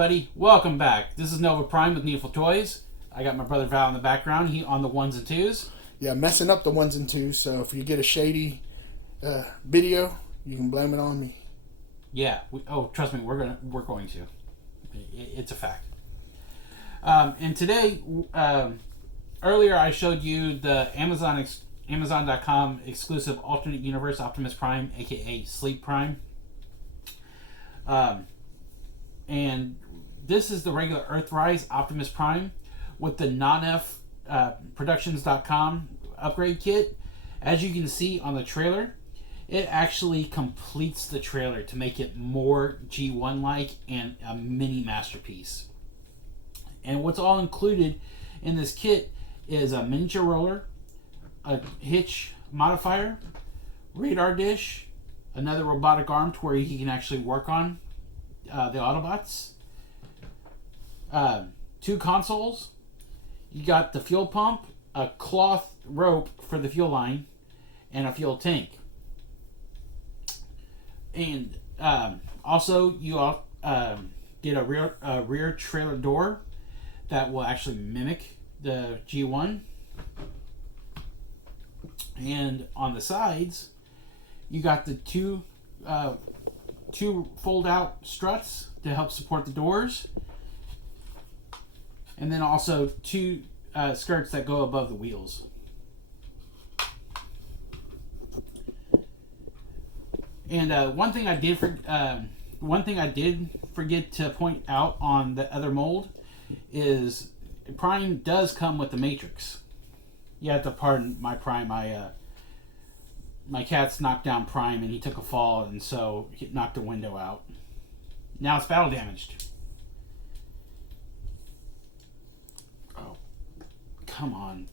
everybody, welcome back. This is Nova Prime with Needful Toys. I got my brother Val in the background. He on the ones and twos. Yeah, messing up the ones and twos. So if you get a shady video, you can blame it on me. Yeah. Trust me, we're going to. It's a fact. And today, earlier I showed you the Amazon.com exclusive alternate universe Optimus Prime, aka Sleep Prime. And this is the regular Earthrise Optimus Prime with the Nonnef Productions.com upgrade kit. As you can see on the trailer, it actually completes the trailer to make it more G1-like and a mini masterpiece. And what's all included in this kit is a miniature roller, a hitch modifier, radar dish, another robotic arm to where he can actually work on the Autobots, 2 consoles, you got the fuel pump, a cloth rope for the fuel line, and a fuel tank. And also you get a rear trailer door that will actually mimic the G1. And on the sides, you got the two fold-out struts to help support the doors, and then also 2 skirts that go above the wheels. And one thing I did forget to point out on the other mold is Prime does come with the Matrix. You have to pardon my Prime. My cat's knocked down Prime and he took a fall, and so he knocked the window out. Now it's battle damaged. Oh, come on.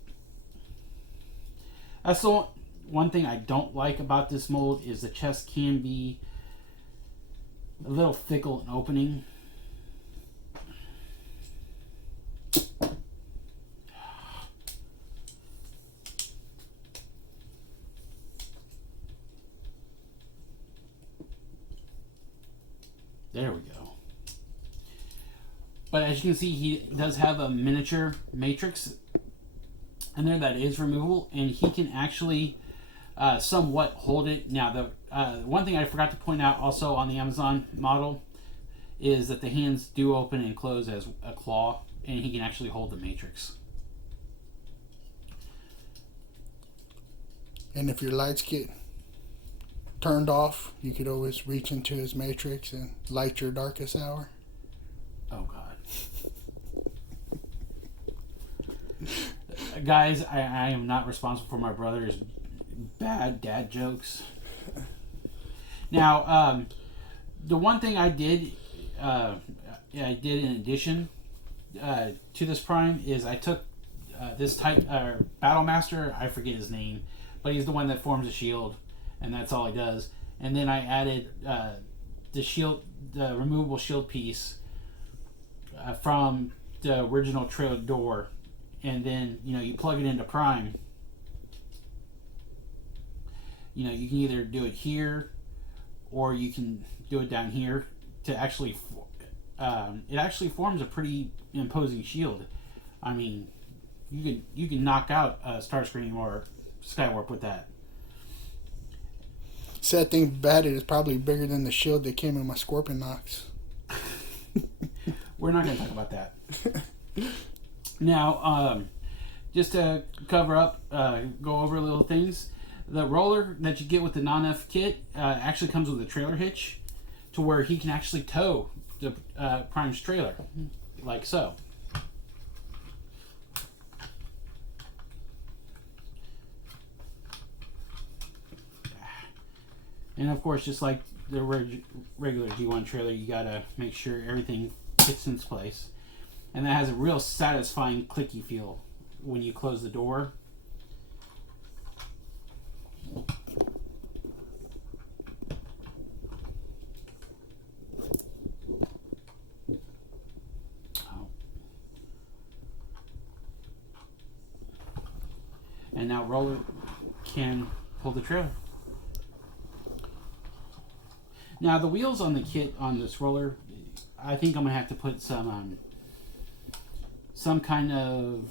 That's the one thing I don't like about this mold is the chest can be a little fickle in opening. There we go. But as you can see, he does have a miniature matrix in there that is removable, and he can actually somewhat hold it. Now, the one thing I forgot to point out also on the Amazon model is that the hands do open and close as a claw, and he can actually hold the matrix. And if your lights get turned off, you could always reach into his matrix and light your darkest hour. Oh God. Guys, I am not responsible for my brother's bad dad jokes. Now, the one thing I did in addition to this Prime is I took this Battle Master, I forget his name, but he's the one that forms a shield, and that's all he does. And then I added the removable shield piece from the original trailer door, and then you plug it into Prime. You can either do it here, or you can do it down here to actually. It actually forms a pretty imposing shield. I mean, you can knock out Starscream or Skywarp with that. Sad thing about it is probably bigger than the shield that came in my Scorpion Nox. We're not going to talk about that. Now, just to cover up, go over little things. The roller that you get with the Nonnef kit actually comes with a trailer hitch to where he can actually tow the Prime's trailer, like so. And of course, just like the regular G1 trailer, you gotta make sure everything fits in its place. And that has a real satisfying clicky feel when you close the door. And now roller can pull the trailer. Now the wheels on the kit on this roller I think I'm gonna have to put some kind of,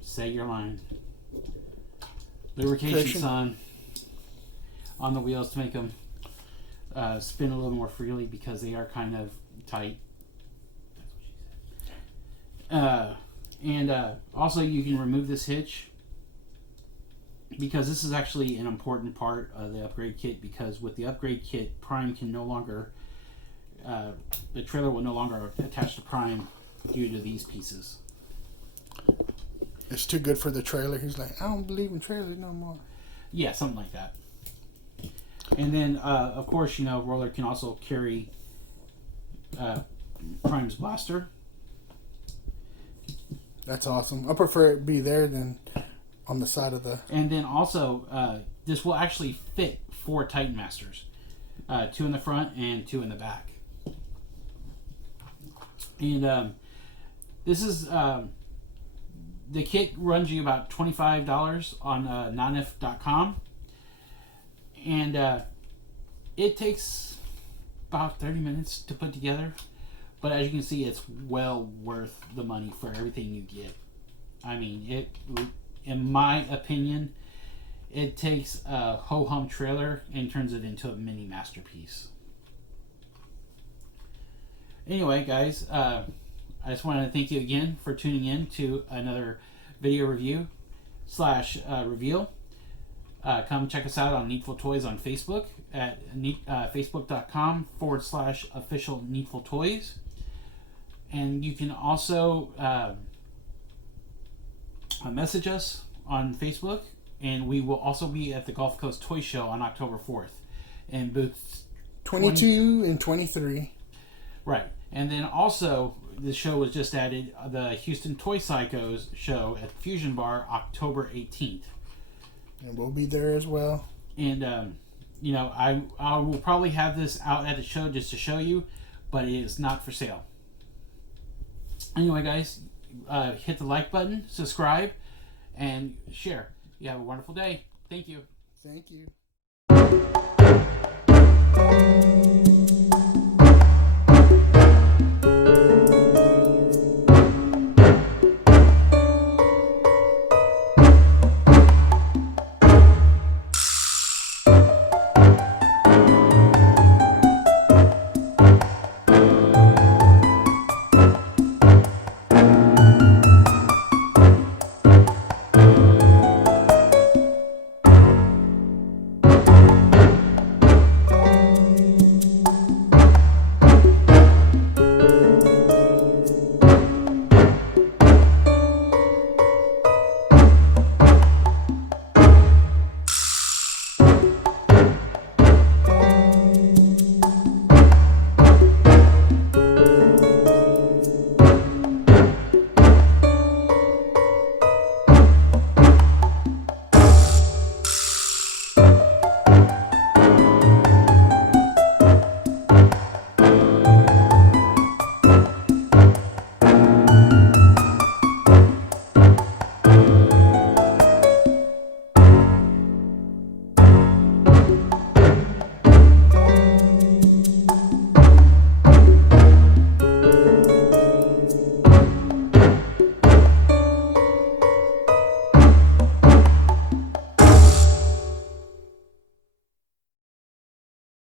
say your line, lubrication, Friction. son, on the wheels to make them spin a little more freely because they are kind of tight. And also you can remove this hitch because this is actually an important part of the upgrade kit, because with the upgrade kit, Prime can no longer, the trailer will no longer attach to Prime due to these pieces. It's too good for the trailer. He's like, I don't believe in trailers no more. Yeah, something like that. And then, of course, you know, Roller can also carry Prime's blaster. That's awesome. I prefer it be there than on the side of the... And then also, this will actually fit 4 Titan Masters. 2 in the front and 2 in the back. And this is... the kit runs you about $25 on Nonnef.com. And it takes about 30 minutes to put together. But as you can see, it's well worth the money for everything you get. I mean, it, in my opinion, it takes a ho-hum trailer and turns it into a mini masterpiece. Anyway, guys, I just wanted to thank you again for tuning in to another video review / reveal. Come check us out on Needful Toys on Facebook at facebook.com / official Needful Toys. And you can also message us on Facebook, and we will also be at the Gulf Coast Toy Show on October 4th in booths 22 and 23. Right. And then also, the show was just added, the Houston Toy Psychos show at Fusion Bar October 18th. And we'll be there as well. And, you know, I will probably have this out at the show just to show you, but it is not for sale. Anyway, guys, hit the like button, subscribe, and share. You have a wonderful day. Thank you. Thank you.